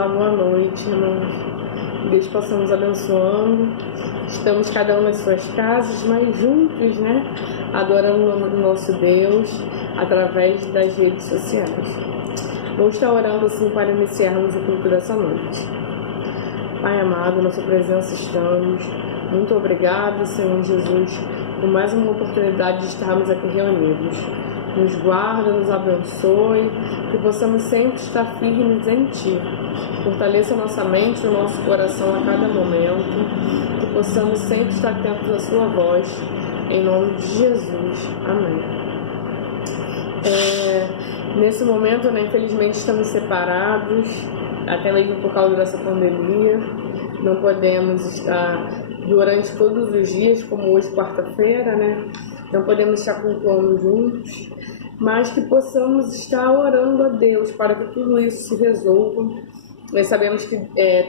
Olá, boa noite, irmãos. Deus possa nos abençoando. Estamos cada um nas suas casas, mas juntos, né? Adorando o nome do nosso Deus através das redes sociais. Vou estar orando assim para iniciarmos o culto dessa noite. Pai amado, na sua presença estamos. Muito obrigado, Senhor Jesus, por mais uma oportunidade de estarmos aqui reunidos. Nos guarda, nos abençoe, que possamos sempre estar firmes em Ti. Fortaleça nossa mente e o nosso coração a cada momento, que possamos sempre estar atentos à Sua voz, em nome de Jesus. Amém. Nesse momento, né, infelizmente, estamos separados, até mesmo por causa dessa pandemia. Não podemos estar durante todos os dias, como hoje, quarta-feira, né? Não podemos estar cultuando juntos, mas que possamos estar orando a Deus para que tudo isso se resolva. Nós sabemos que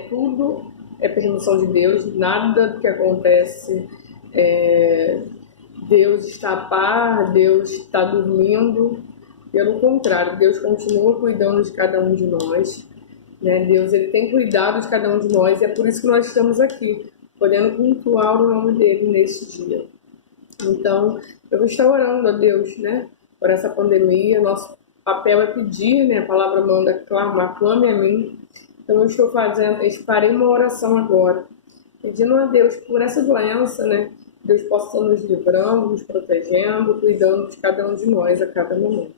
tudo é permissão de Deus, nada que acontece, Deus está a par, Deus está dormindo. Pelo contrário, Deus continua cuidando de cada um de nós. Né? Deus ele tem cuidado de cada um de nós e é por isso que nós estamos aqui, podendo cultuar o nome dele neste dia. Então, eu vou estar orando a Deus, né, por essa pandemia. Nosso papel é pedir, né, a palavra manda clamar, clame a mim. Então, eu farei uma oração agora, pedindo a Deus por essa doença, né, Deus possa estar nos livrando, nos protegendo, cuidando de cada um de nós a cada momento.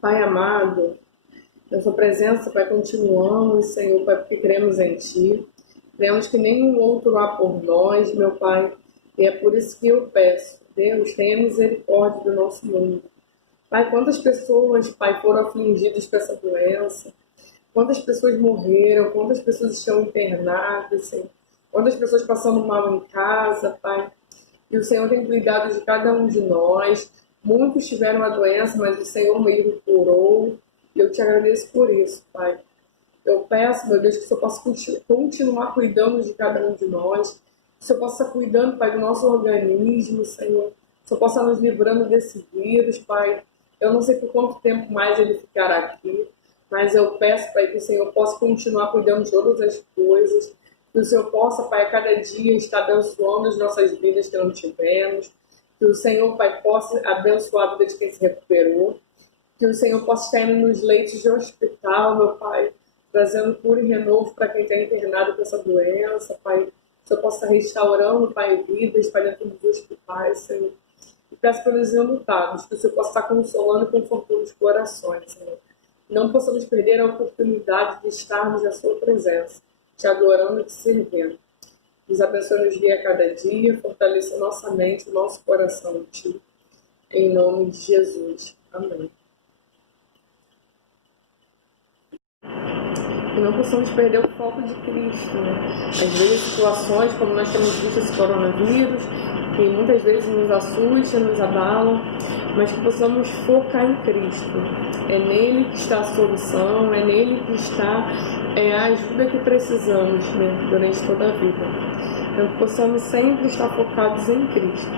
Pai amado, na sua presença, Pai, continuamos, Senhor, Pai, porque cremos em Ti. Cremos que nenhum outro há por nós, meu Pai. E é por isso que eu peço, Deus, tenha misericórdia do nosso mundo. Pai, quantas pessoas, Pai, foram afligidas com essa doença? Quantas pessoas morreram? Quantas pessoas estão internadas, Senhor? Quantas pessoas passando mal em casa, Pai? E o Senhor tem cuidado de cada um de nós. Muitos tiveram a doença, mas o Senhor mesmo curou. E eu te agradeço por isso, Pai. Eu peço, meu Deus, que o Senhor possa continuar cuidando de cada um de nós. Que o Senhor possa estar cuidando, Pai, do nosso organismo, Senhor. Que o Senhor possa nos livrando desse vírus, Pai. Eu não sei por quanto tempo mais ele ficará aqui, mas eu peço, Pai, que o Senhor possa continuar cuidando de todas as coisas. Que o Senhor possa, Pai, a cada dia estar abençoando as nossas vidas que não tivemos. Que o Senhor, Pai, possa abençoar a vida de quem se recuperou. Que o Senhor possa estar indo nos leitos de hospital, meu Pai, trazendo cura e renovo para quem está internado com essa doença, Pai. Que o Senhor possa estar restaurando, Pai, vidas, Pai, dentro dos hospitais, Senhor. E peço pelos enlutados, que o Senhor possa estar consolando e confortando os corações, Senhor. Não possamos perder a oportunidade de estarmos na Sua presença, te adorando e te servindo. Nos abençoe nos dias a cada dia, fortaleça nossa mente, nosso coração em Ti. Em nome de Jesus. Amém. Que não possamos perder o foco de Cristo, né? Às vezes, situações como nós temos visto esse coronavírus, que muitas vezes nos assusta, nos abala, mas que possamos focar em Cristo. É nele que está a solução, é nele que está a ajuda que precisamos, né, durante toda a vida. Então, que possamos sempre estar focados em Cristo,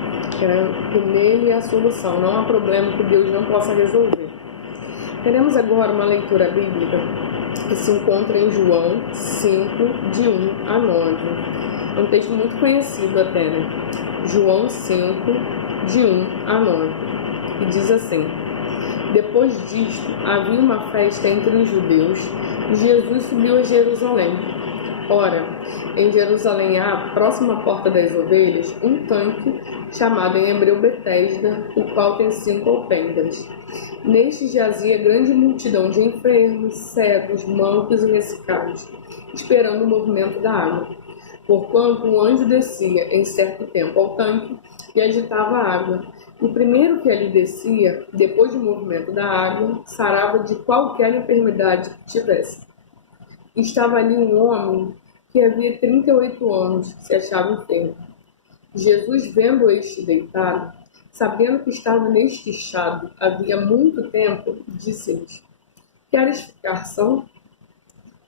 que nele é a solução, não há problema que Deus não possa resolver. Teremos agora uma leitura bíblica que se encontra em João 5, de 1 a 9. É um texto muito conhecido até, né? João 5, de 1 a 9. E diz assim: Depois disto, havia uma festa entre os judeus e Jesus subiu a Jerusalém. Ora, em Jerusalém há, próximo à porta das ovelhas, um tanque chamado em hebreu Betesda, o qual tem 5 alpendras. Neste jazia grande multidão de enfermos, cegos, mancos e ressecados, esperando o movimento da água. Porquanto um anjo descia em certo tempo ao tanque e agitava a água. O primeiro que ali descia, depois do movimento da água, sarava de qualquer enfermidade que tivesse. Estava ali um homem que havia 38 anos, se achava enfermo. Jesus, vendo este deitado, sabendo que estava neste estado havia muito tempo, disse-lhes: Queres ficar são?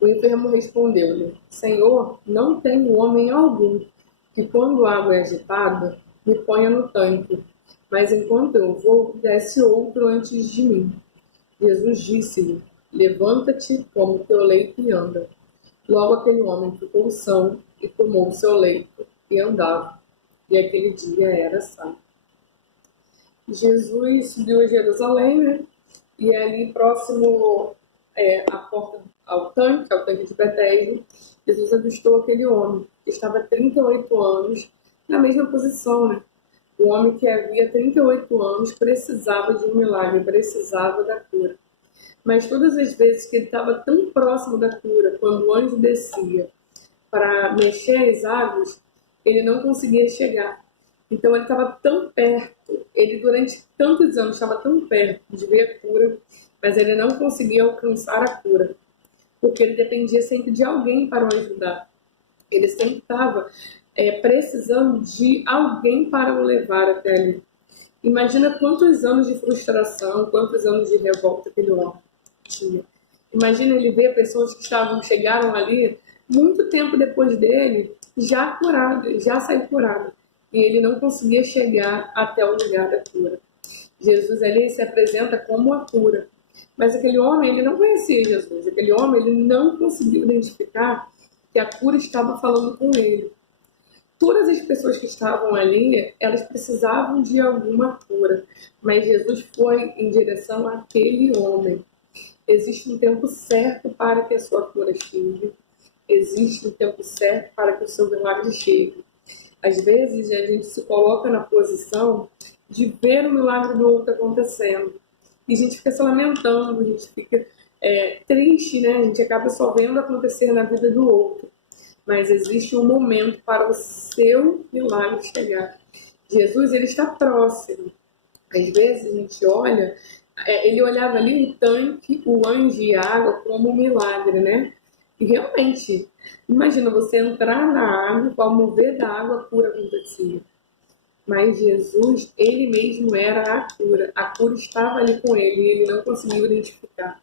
O enfermo respondeu-lhe: Senhor, não tenho homem algum que, quando a água é agitada, me ponha no tanque, mas enquanto eu vou, desce outro antes de mim. Jesus disse-lhe: levanta-te, toma o teu leito e anda. Logo aquele homem ficou são e tomou o seu leito e andava. E aquele dia era sábado. Jesus subiu a Jerusalém, né? E ali próximo à porta ao tanque de Betesda, Jesus avistou aquele homem que estava há 38 anos na mesma posição, né? O homem que havia 38 anos precisava de um milagre, precisava da cura. Mas todas as vezes que ele estava tão próximo da cura, quando o anjo descia para mexer as águas, ele não conseguia chegar. Então ele estava tão perto, ele durante tantos anos estava tão perto de ver a cura, mas ele não conseguia alcançar a cura, porque ele dependia sempre de alguém para o ajudar. Ele sempre estava precisando de alguém para o levar até ali. Imagina quantos anos de frustração, quantos anos de revolta aquele homem tinha. Imagina ele ver pessoas que chegaram ali muito tempo depois dele, já curadas, já saiu curado. E ele não conseguia chegar até o lugar da cura. Jesus ali se apresenta como a cura. Mas aquele homem, ele não conhecia Jesus. Aquele homem, ele não conseguiu identificar que a cura estava falando com ele. Todas as pessoas que estavam ali, elas precisavam de alguma cura. Mas Jesus foi em direção àquele homem. Existe um tempo certo para que a sua cura chegue. Existe um tempo certo para que o seu milagre chegue. Às vezes, a gente se coloca na posição de ver o milagre do outro acontecendo. E a gente fica se lamentando, a gente fica triste, né? A gente acaba só vendo acontecer na vida do outro. Mas existe um momento para o seu milagre chegar. Jesus, ele está próximo. Às vezes, a gente olha, ele olhava ali o tanque, o anjo e a água como um milagre, né? E realmente, imagina você entrar na água, ao mover da água, a cura acontecia. Mas Jesus, ele mesmo era a cura estava ali com ele e ele não conseguiu identificar.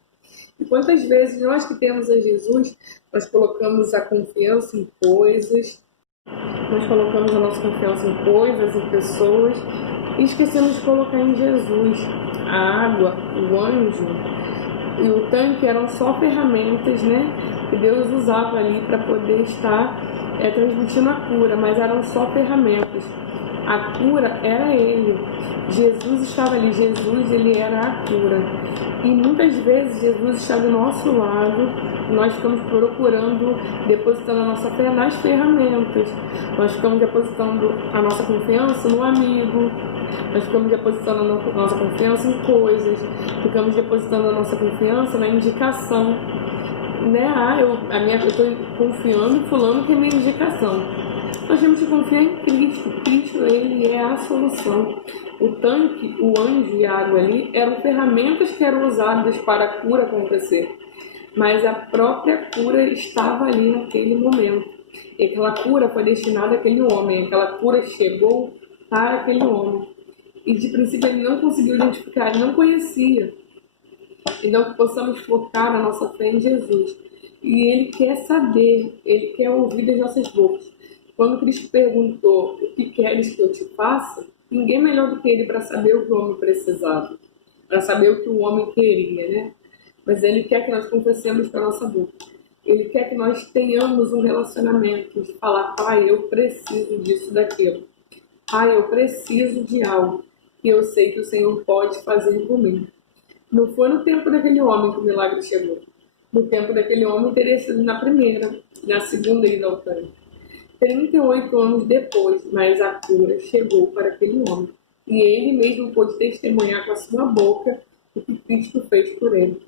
E quantas vezes nós que temos a Jesus, nós colocamos a confiança em coisas, nós colocamos a nossa confiança em coisas, em pessoas, e esquecemos de colocar em Jesus. A água, o anjo e o tanque eram só ferramentas, né, que Deus usava ali para poder estar transmitindo a cura, mas eram só ferramentas. A cura era ele. Jesus estava ali. Jesus, ele era a cura. E muitas vezes Jesus está do nosso lado. Nós ficamos procurando, depositando a nossa fé nas ferramentas. Nós ficamos depositando a nossa confiança no amigo. Nós ficamos depositando a nossa confiança em coisas. Ficamos depositando a nossa confiança na indicação. Né? Eu estou confiando em fulano que é minha indicação. Nós temos que confiar em Cristo. Cristo, ele é a solução. O tanque, o anjo e a água ali eram ferramentas que eram usadas para a cura acontecer. Mas a própria cura estava ali naquele momento. E aquela cura foi destinada àquele homem. Aquela cura chegou para aquele homem. E de princípio ele não conseguiu identificar, ele não conhecia. Então que possamos focar a nossa fé em Jesus. E ele quer saber, ele quer ouvir das nossas bocas. Quando Cristo perguntou o que queres que eu te faça, ninguém melhor do que ele para saber o que o homem precisava, para saber o que o homem queria, né? Mas ele quer que nós confessemos com a nossa boca. Ele quer que nós tenhamos um relacionamento de falar, pai, eu preciso disso, daquilo. Pai, eu preciso de algo que eu sei que o Senhor pode fazer por mim. Não foi no tempo daquele homem que o milagre chegou. No tempo daquele homem teria sido na primeira, na segunda ida ao tanque. 38 anos depois, mas a cura chegou para aquele homem. E ele mesmo pôde testemunhar com a sua boca o que Cristo fez por ele.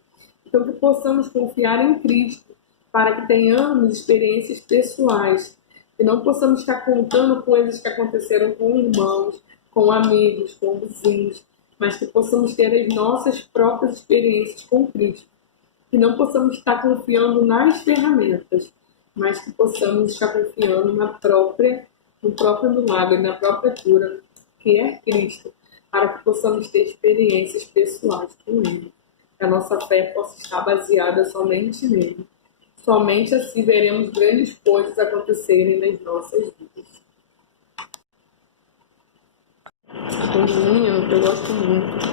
Então, que possamos confiar em Cristo para que tenhamos experiências pessoais. Que não possamos estar contando coisas que aconteceram com irmãos, com amigos, com vizinhos, mas que possamos ter as nossas próprias experiências com Cristo. Que não possamos estar confiando nas ferramentas, mas que possamos estar confiando no próprio milagre, na própria cura, que é Cristo, para que possamos ter experiências pessoais com Ele. Que a nossa fé possa estar baseada somente nele. Somente assim veremos grandes coisas acontecerem nas nossas vidas. Tem um menino que eu gosto muito.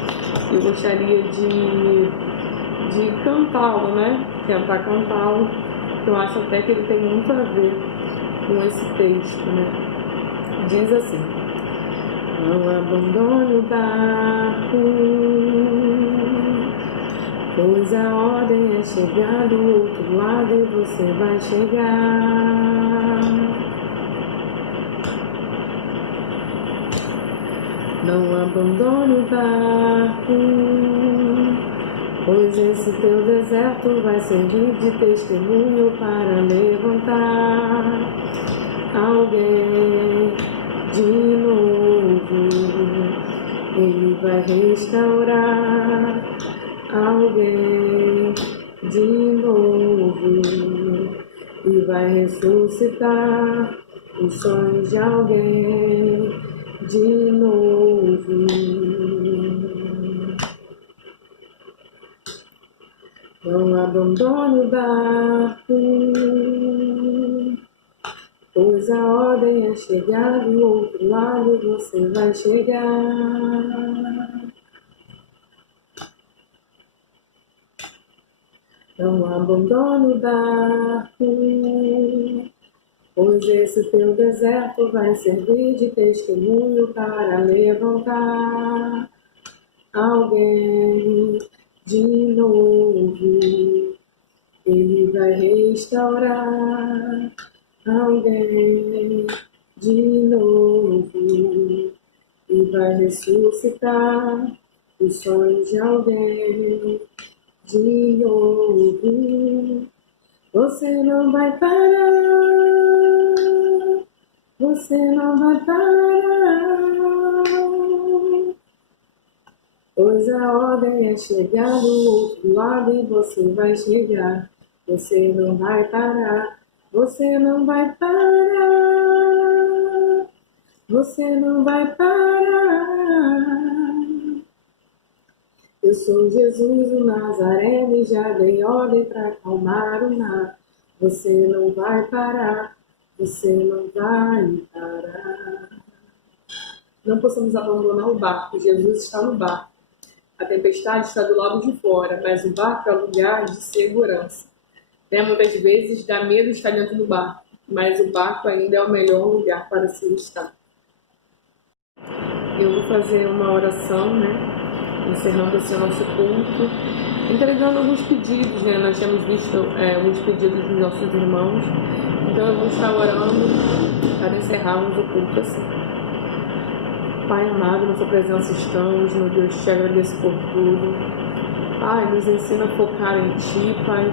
Eu gostaria de de cantá-lo, né? Tentar cantá-lo. Eu acho até que ele tem muito a ver com esse texto, né? Diz assim: não abandone o barco, pois a ordem é chegar do outro lado e você vai chegar. Não abandone o barco, pois esse teu deserto vai servir de testemunho para levantar alguém de novo. Ele vai restaurar alguém de novo e vai ressuscitar os sonhos de alguém de novo. Não abandone o barco, pois a ordem é chegar do outro lado e você vai chegar. Não abandone o barco, pois esse teu deserto vai servir de testemunho para levantar alguém de novo. Ele vai restaurar alguém de novo e vai ressuscitar os sonhos de alguém de novo. Você não vai parar, você não vai parar, pois a ordem é chegar do outro lado e você vai chegar. Você não vai parar, você não vai parar, você não vai parar. Eu sou Jesus o Nazareno e já dei ordem para acalmar o mar. Você não vai parar, você não vai parar. Não possamos abandonar o barco, Jesus está no barco. A tempestade está do lado de fora, mas o barco é lugar de segurança. Muitas vezes dá medo estar dentro do barco, mas o barco ainda é o melhor lugar para se estar. Eu vou fazer uma oração, encerrando assim o nosso culto, entregando alguns pedidos, nós temos visto alguns pedidos dos nossos irmãos, então eu vou estar orando para encerrarmos o culto assim. Pai amado, na sua presença estamos, meu Deus, te agradeço por tudo. Pai, nos ensina a focar em Ti, Pai.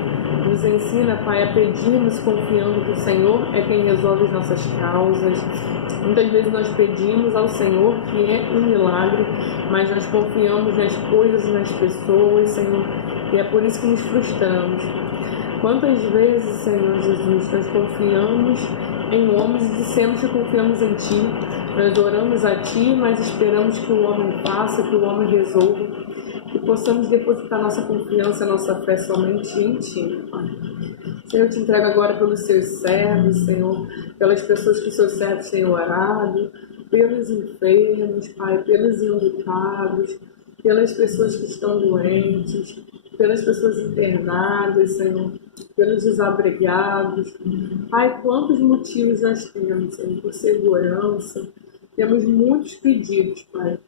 Nos ensina, Pai, a pedirmos confiando que o Senhor é quem resolve as nossas causas. Muitas vezes nós pedimos ao Senhor, que é um milagre, mas nós confiamos nas coisas e nas pessoas, Senhor, e é por isso que nos frustramos. Quantas vezes, Senhor Jesus, nós confiamos em homens e dissemos que confiamos em Ti, nós oramos a Ti, mas esperamos que o homem faça, que o homem resolva, que possamos depositar nossa confiança, nossa fé somente em Ti, Pai. Senhor, eu te entrego agora pelos seus servos, Senhor, pelas pessoas que os seus servos têm orado, pelos enfermos, Pai, pelos enlutados, pelas pessoas que estão doentes, pelas pessoas internadas, Senhor, pelos desabrigados. Pai, quantos motivos nós temos, Senhor, por segurança. Temos muitos pedidos, Pai,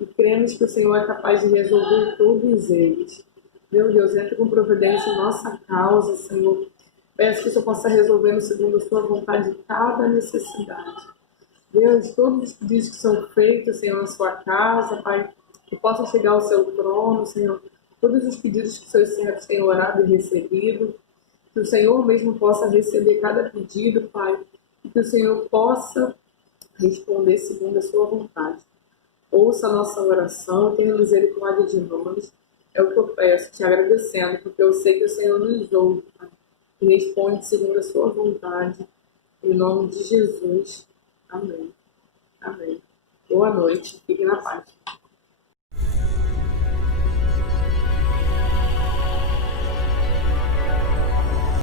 e cremos que o Senhor é capaz de resolver todos eles. Meu Deus, entra com providência em nossa causa, Senhor. Peço que o Senhor possa resolver segundo a sua vontade cada necessidade. Deus, todos os pedidos que são feitos, Senhor, na sua casa, Pai, que possam chegar ao seu trono, Senhor. Todos os pedidos que os seus servos têm orado e recebido, que o Senhor mesmo possa receber cada pedido, Pai, e que o Senhor possa responder segundo a sua vontade. Ouça a nossa oração, tenha misericórdia de nós. É o que eu peço, te agradecendo, porque eu sei que o Senhor nos ouve, Pai, e responde segundo a sua vontade. Em nome de Jesus. Amém. Amém. Boa noite. Fique na paz.